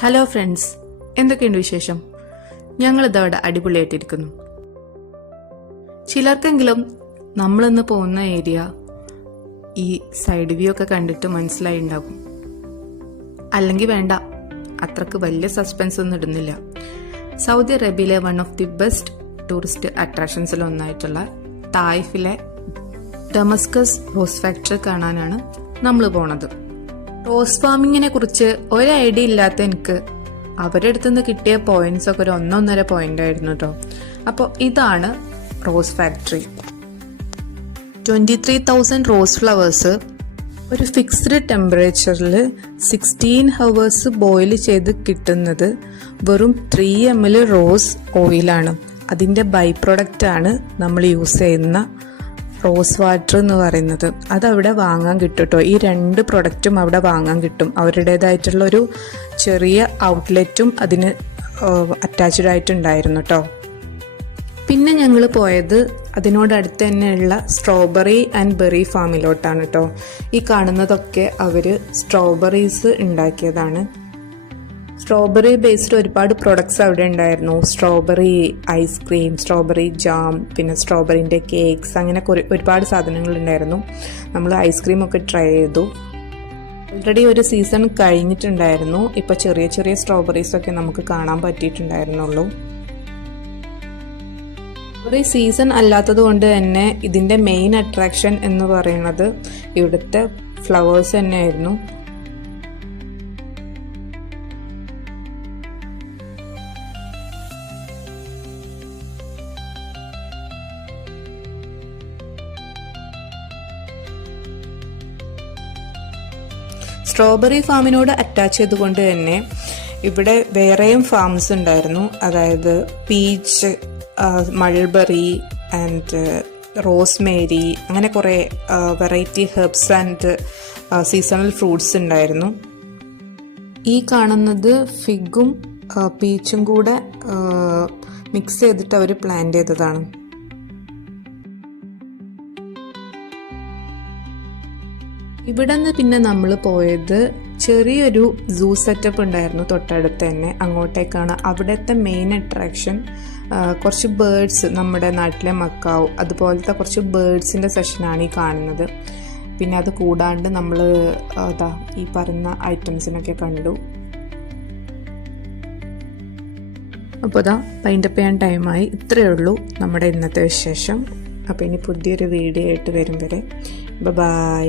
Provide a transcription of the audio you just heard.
Hello friends, എന്തൊക്കെയുണ്ട് വിശേഷം? ഞങ്ങളിതവിടെ അടിപൊളിയായിട്ടിരിക്കുന്നു. ചിലർക്കെങ്കിലും നമ്മളിന്ന് പോകുന്ന ഏരിയ ഈ സൈഡ് വ്യൂ ഒക്കെ കണ്ടിട്ട് മനസ്സിലായി ഉണ്ടാകും. അല്ലെങ്കിൽ വേണ്ട, അത്രക്ക് വലിയ സസ്പെൻസ് ഒന്നും ഇടുന്നില്ല. സൗദി അറേബ്യയിലെ one of the best tourist അട്രാക്ഷൻസിൽ ഒന്നായിട്ടുള്ള തായിഫിലെ ഡമസ്കസ് റോസ് ഫാക്ടറി കാണാനാണ് നമ്മൾ പോണത്. റോസ് ഫാമിങ്ങിനെ കുറിച്ച് ഒരു ഐഡിയ ഇല്ലാത്ത എനിക്ക് അവരുടെ അടുത്ത് നിന്ന് കിട്ടിയ പോയിന്റ്സ് ഒക്കെ ഒരു 1.5 പോയിന്റ് ആയിരുന്നു കേട്ടോ. അപ്പോൾ ഇതാണ് റോസ് ഫാക്ടറി. 23,000 റോസ് ഫ്ലവേഴ്സ് ഒരു ഫിക്സ്ഡ് ടെമ്പറേച്ചറിൽ 16 ഹവേഴ്സ് ബോയിൽ ചെയ്ത് കിട്ടുന്നത് വെറും 3 ml റോസ് ഓയിലാണ്. അതിൻ്റെ ബൈ പ്രൊഡക്റ്റ് ആണ് നമ്മൾ യൂസ് ചെയ്യുന്ന റോസ് വാട്ടർ എന്ന് പറയുന്നത്. അതവിടെ വാങ്ങാൻ കിട്ടും കേട്ടോ. ഈ 2 പ്രൊഡക്റ്റും അവിടെ വാങ്ങാൻ കിട്ടും. അവരുടേതായിട്ടുള്ള ഒരു ചെറിയ ഔട്ട്ലെറ്റും അതിന് അറ്റാച്ച്ഡ് ആയിട്ടുണ്ടായിരുന്നു കേട്ടോ. പിന്നെ ഞങ്ങൾ പോയത് അതിനോടടുത്ത് തന്നെയുള്ള സ്ട്രോബെറി ആൻഡ് ബെറി ഫാമിലോട്ടാണ് കേട്ടോ. ഈ കാണുന്നതൊക്കെ അവർ സ്ട്രോബെറീസ് ഉണ്ടാക്കിയതാണ്. സ്ട്രോബെറി ബേസ്ഡ് ഒരുപാട് പ്രൊഡക്ട്സ് അവിടെ ഉണ്ടായിരുന്നു. സ്ട്രോബെറി ഐസ്ക്രീം, സ്ട്രോബെറി ജാം, പിന്നെ സ്ട്രോബെറിൻ്റെ കേക്ക്സ്, അങ്ങനെ ഒരുപാട് സാധനങ്ങൾ ഉണ്ടായിരുന്നു. നമ്മൾ ഐസ്ക്രീമൊക്കെ ട്രൈ ചെയ്തു. ഓൾറെഡി ഒരു സീസൺ കഴിഞ്ഞിട്ടുണ്ടായിരുന്നു. ഇപ്പോൾ ചെറിയ ചെറിയ സ്ട്രോബെറീസൊക്കെ നമുക്ക് കാണാൻ പറ്റിയിട്ടുണ്ടായിരുന്നുള്ളൂ. ഒരു സീസൺ അല്ലാത്തത് കൊണ്ട് തന്നെ ഇതിൻ്റെ മെയിൻ അട്രാക്ഷൻ എന്ന് പറയുന്നത് ഇവിടുത്തെ ഫ്ലവേഴ്സ് തന്നെയായിരുന്നു. സ്ട്രോബെറി ഫാമിനോട് അറ്റാച്ച് ചെയ്തുകൊണ്ട് തന്നെ ഇവിടെ വേറെയും ഫാംസ് ഉണ്ടായിരുന്നു. അതായത് പീച്ച്, മൾബറി ആൻഡ് റോസ്മേരി, അങ്ങനെ കുറേ variety herbs and seasonal fruits ഉണ്ടായിരുന്നു. ഈ കാണുന്നത് ഫിഗും പീച്ചും കൂടെ മിക്സ് ചെയ്തിട്ട് അവർ പ്ലാന്റ് ചെയ്തതാണ്. ഇവിടെ നിന്ന് പിന്നെ നമ്മൾ പോയത് ചെറിയൊരു സൂ സെറ്റപ്പ് ഉണ്ടായിരുന്നു തൊട്ടടുത്ത് തന്നെ. അങ്ങോട്ടേക്കാണ്. അവിടുത്തെ മെയിൻ അട്രാക്ഷൻ കുറച്ച് ബേർഡ്സ്, നമ്മുടെ നാട്ടിലെ മക്കാവ് അതുപോലത്തെ കുറച്ച് ബേർഡ്സിൻ്റെ സെഷനാണ് ഈ കാണുന്നത്. പിന്നെ അത് കൂടാണ്ട് നമ്മൾ ഈ പറഞ്ഞ ഐറ്റംസിനൊക്കെ കണ്ടു. അപ്പോൾ വൈൻഡപ്പ് ചെയ്യാൻ ടൈമായി. ഇത്രയേ ഉള്ളൂ നമ്മുടെ ഇന്നത്തെ വിശേഷം. അപ്പോൾ ഇനി പുതിയൊരു വീഡിയോ ആയിട്ട് വരും വരെ ബൈ.